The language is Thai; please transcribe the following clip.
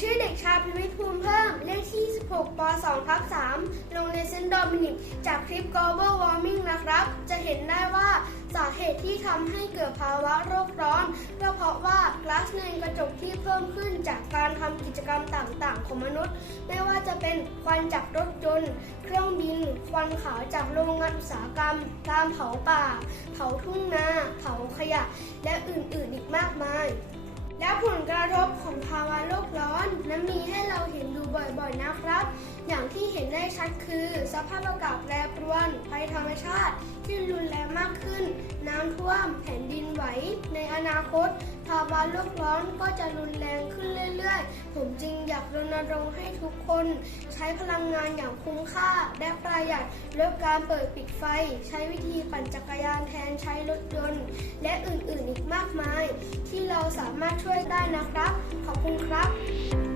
ชื่อเด็กชายพิวิทย์ภูมิเพิ่ม เลขที่ 16ป2ทับ3โรงเรียนเซนต์โดมินิก จากคลิป global warming นะครับ จะเห็นได้ว่าสาเหตุที่ทำให้เกิดภาวะโลกร้อนก็เพราะว่าก๊าซเรือนกระจกที่เพิ่มขึ้นจากการทำกิจกรรมต่างๆ ของมนุษย์ ไม่ว่าจะเป็นควันจากรถยนต์ เครื่องบิน ควันขาวจากโรงงานอุตสาหกรรม การเผาป่า เผาทุ่งนา เผาขยะ และอื่นๆอีกมากมาย และผลกระทบของภาวะโลกร้อน นั้นมีให้เราเห็นดูบ่อยๆนะครับ อย่างที่เห็นได้ชัดคือ สภาพอากาศแปรปรวนภัยธรรมชาติ ที่รุนแรงมากขึ้น น้ำท่วม แผ่นดินไหว ในอนาคต ภาวะโลกร้อนก็จะรุนแรงขึ้นเรื่อยๆ ผมจึงอยากรณรงค์ให้ทุกคน ใช้พลังงานอย่างคุ้มค่าและประหยัดลดการเปิดปิดไฟ ใช้วิธีปั่นจักรยานแทนใช้รถยนต์ และอื่นๆอีกมากมาย ที่เราสามารถช่วยได้นะครับ ขอบคุณครับ